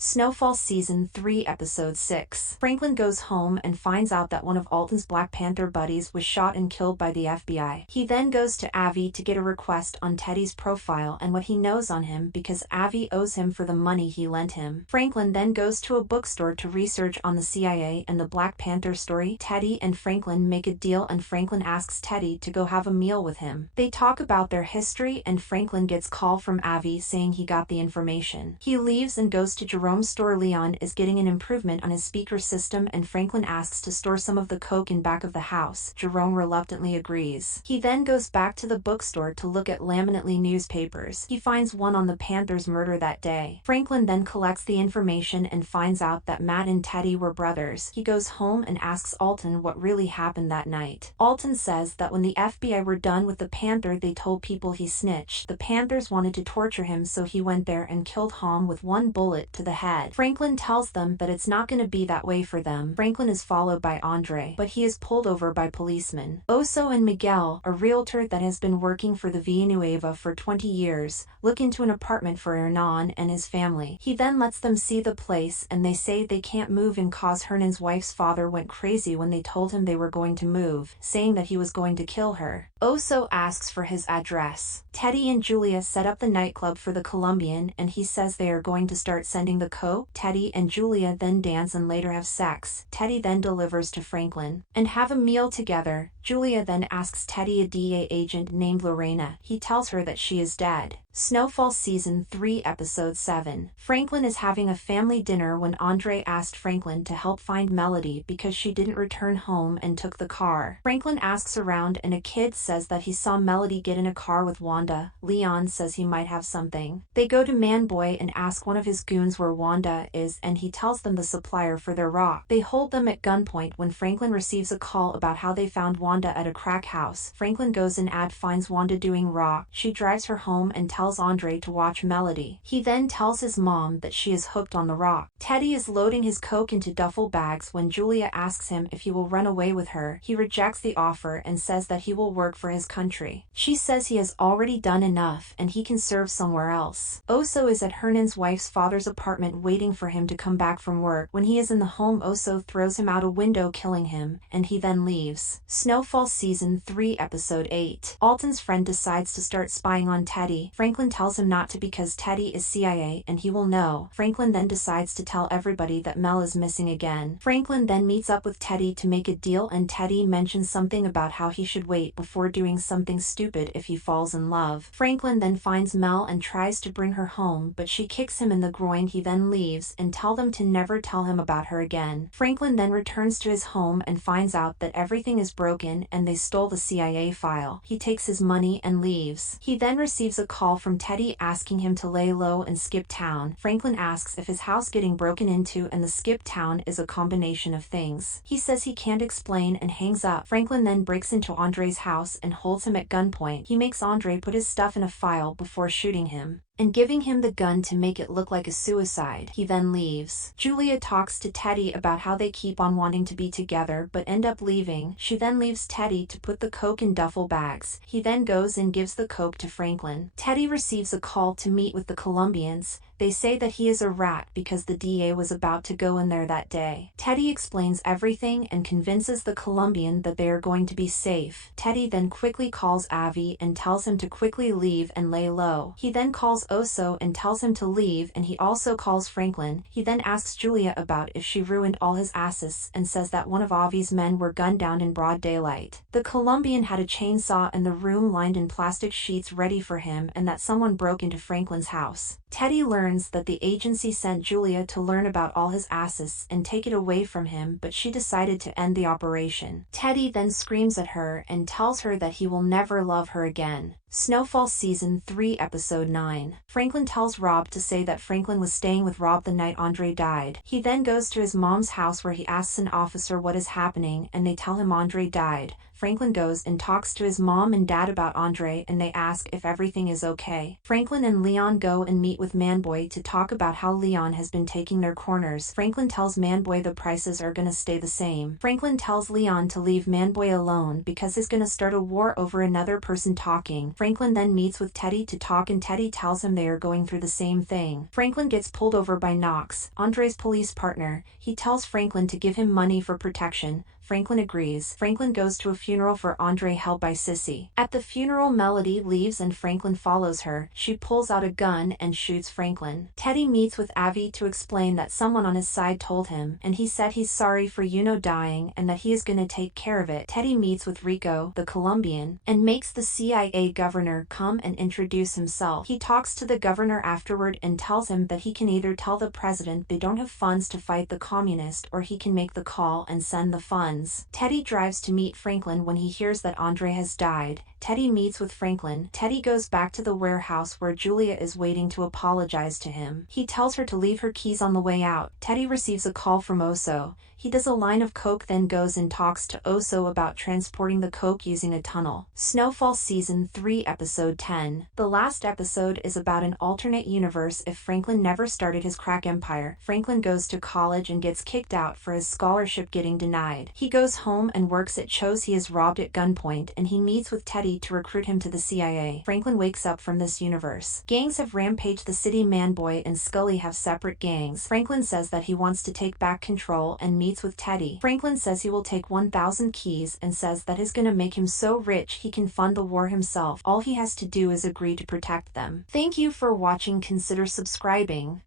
Snowfall Season 3 Episode 6. Franklin goes home and finds out that one of Alton's Black Panther buddies was shot and killed by the FBI. He then goes to Avi to get a request on Teddy's profile and what he knows on him because Avi owes him for the money he lent him. Franklin then goes to a bookstore to research on the CIA and the Black Panther story. Teddy and Franklin make a deal and Franklin asks Teddy to go have a meal with him. They talk about their history and Franklin gets call from Avi saying he got the information. He leaves and goes to Jerome's store. Leon is getting an improvement on his speaker system and Franklin asks to store some of the coke in back of the house. Jerome reluctantly agrees. He then goes back to the bookstore to look at laminately newspapers. He finds one on the Panthers' murder that day. Franklin then collects the information and finds out that Matt and Teddy were brothers. He goes home and asks Alton what really happened that night. Alton says that when the FBI were done with the Panther, they told people he snitched. The Panthers wanted to torture him, so he went there and killed Hom with one bullet to the head. Franklin tells them that it's not going to be that way for them. Franklin is followed by Andre, but he is pulled over by policemen. Oso and Miguel, a realtor that has been working for the Villanueva for 20 years, look into an apartment for Hernan and his family. He then lets them see the place and they say they can't move in cause Hernan's wife's father went crazy when they told him they were going to move, saying that he was going to kill her. Oso asks for his address. Teddy and Julia set up the nightclub for the Colombian and he says they are going to start sending the coke. Teddy and Julia then dance and later have sex. Teddy then delivers to Franklin and have a meal together. Julia then asks Teddy a DEA agent named Lorena. He tells her that she is dead. Snowfall Season 3 Episode 7. Franklin is having a family dinner when Andre asked Franklin to help find Melody because she didn't return home and took the car. Franklin asks around and a kid says that he saw Melody get in a car with Wanda. Leon says he might have something. They go to Manboy and ask one of his goons where Wanda is and he tells them the supplier for their rock. They hold them at gunpoint when Franklin receives a call about how they found Wanda at a crack house. Franklin goes and finds Wanda doing rock. She drives her home and tells Andre to watch Melody. He then tells his mom that she is hooked on the rock. Teddy is loading his coke into duffel bags when Julia asks him if he will run away with her. He rejects the offer and says that he will work for his country. She says he has already done enough and he can serve somewhere else. Oso is at Hernan's wife's father's apartment waiting for him to come back from work. When he is in the home, Oso throws him out a window, killing him, and he then leaves. Snowfall Season 3 Episode 8. Alton's friend decides to start spying on Teddy. Franklin tells him not to because Teddy is CIA and he will know. Franklin then decides to tell everybody that Mel is missing again. Franklin then meets up with Teddy to make a deal and Teddy mentions something about how he should wait before doing something stupid if he falls in love. Franklin then finds Mel and tries to bring her home, but she kicks him in the groin. He then leaves and tell them to never tell him about her again. Franklin then returns to his home and finds out that everything is broken and they stole the CIA file. He takes his money and leaves. He then receives a call from Teddy asking him to lay low and skip town. Franklin asks if his house getting broken into and the skip town is a combination of things. He says he can't explain and hangs up. Franklin then breaks into Andre's house and holds him at gunpoint. He makes Andre put his stuff in a file before shooting him and giving him the gun to make it look like a suicide. He then leaves. Julia talks to Teddy about how they keep on wanting to be together but end up leaving. She then leaves Teddy to put the coke in duffel bags. He then goes and gives the coke to Franklin. Teddy receives a call to meet with the Colombians. They say that he is a rat because the DA was about to go in there that day. Teddy explains everything and convinces the Colombian that they are going to be safe. Teddy then quickly calls Avi and tells him to quickly leave and lay low. He then calls Oso and tells him to leave and he also calls Franklin. He then asks Julia about if she ruined all his assets and says that one of Avi's men were gunned down in broad daylight. The Colombian had a chainsaw in the room lined in plastic sheets ready for him and that someone broke into Franklin's house. Teddy learns that the agency sent Julia to learn about all his assets and take it away from him, but she decided to end the operation. Teddy then screams at her and tells her that he will never love her again. Snowfall Season 3 Episode 9. Franklin tells Rob to say that Franklin was staying with Rob the night Andre died. He then goes to his mom's house where he asks an officer what is happening and they tell him Andre died. Franklin goes and talks to his mom and dad about Andre and they ask if everything is okay. Franklin and Leon go and meet with Manboy to talk about how Leon has been taking their corners. Franklin tells Manboy the prices are gonna stay the same. Franklin tells Leon to leave Manboy alone because he's gonna start a war over another person talking. Franklin then meets with Teddy to talk, and Teddy tells him they are going through the same thing. Franklin gets pulled over by Knox, Andre's police partner. He tells Franklin to give him money for protection. Franklin agrees. Franklin goes to a funeral for Andre held by Sissy. At the funeral, Melody leaves and Franklin follows her. She pulls out a gun and shoots Franklin. Teddy meets with Avi to explain that someone on his side told him, and he said he's sorry for dying and that he is gonna take care of it. Teddy meets with Rico, the Colombian, and makes the CIA governor come and introduce himself. He talks to the governor afterward and tells him that he can either tell the president they don't have funds to fight the communists, or he can make the call and send the funds. Teddy drives to meet Franklin when he hears that Andre has died. Teddy meets with Franklin. Teddy goes back to the warehouse where Julia is waiting to apologize to him. He tells her to leave her keys on the way out. Teddy receives a call from Oso. He does a line of coke, then goes and talks to Oso about transporting the coke using a tunnel. Snowfall Season 3 Episode 10. The last episode is about an alternate universe if Franklin never started his crack empire. Franklin goes to college and gets kicked out for his scholarship getting denied. He goes home and works at shows he is robbed at gunpoint, and he meets with Teddy to recruit him to the CIA. Franklin wakes up from this universe. Gangs have rampaged the city. Manboy and Scully have separate gangs. Franklin says that he wants to take back control and meets with Teddy. Franklin says he will take 1,000 keys and says that is gonna make him so rich he can fund the war himself. All he has to do is agree to protect them. Thank you for watching. Consider subscribing.